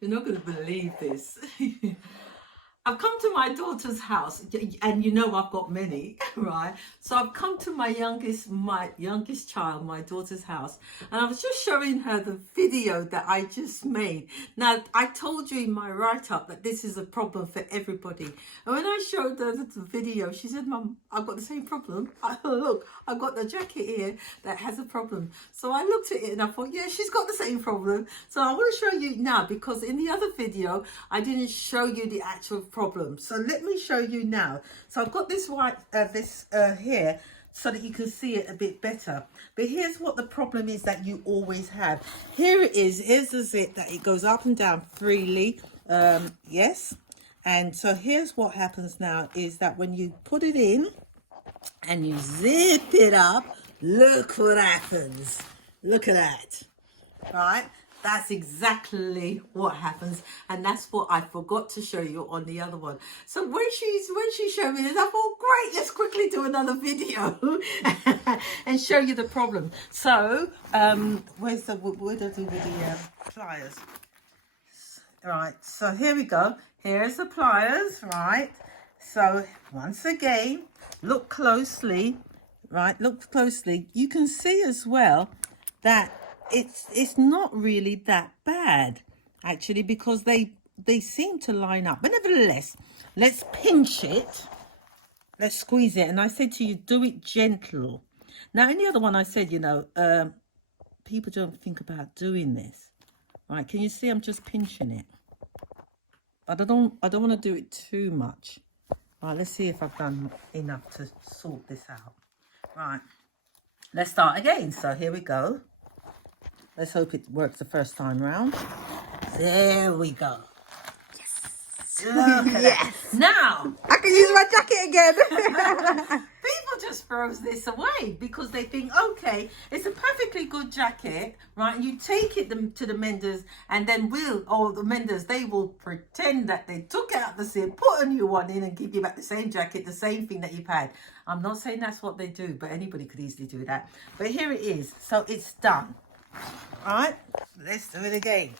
You're not going to believe this. I've come to my daughter's house, and you know I've got many, right? So I've come to my youngest child, my daughter's house, and I was just showing her the video that I just made. Now, I told you in my write-up that this is a problem for everybody. And when I showed her the video, she said, "Mum, I've got the same problem. Look, I've got the jacket here that has a problem." So I looked at it and I thought, yeah, she's got the same problem. So I want to show you now, because in the other video, I didn't show you the actual problem. So let me show you now. So I've got this here so that you can see it a bit better. But here's what the problem is that you always have. Here it is. Here's the zip that it goes up and down freely. Yes. And so here's what happens now is that when you put it in and you zip it up, look what happens. Look at that. Right? That's exactly what happens, and that's what I forgot to show you on the other one. So when she showed me this, I thought, great, let's quickly do another video and show you the problem. So where do I do with the pliers? Right, so here we go. Here's the pliers, right? So once again, look closely, right? Look closely. You can see as well that it's not really that bad actually, because they seem to line up. But nevertheless, let's pinch it, let's squeeze it. And I said to you, do it gentle. Now in the other one I said, you know, people don't think about doing this, right? Can you see I'm just pinching it? But I don't want to do it too much. Right, let's see if I've done enough to sort this out. Right, let's start again. So here we go. Let's hope it works the first time round. There we go. Yes. Look at that. Now, I can use my jacket again. people just throw this away because they think, okay, it's a perfectly good jacket, right? And you take it to the menders, and then the menders, they will pretend that they took out the zip, put a new one in, and give you back the same jacket, the same thing that you've had. I'm not saying that's what they do, but anybody could easily do that. But here it is. So it's done. All right, let's do it again.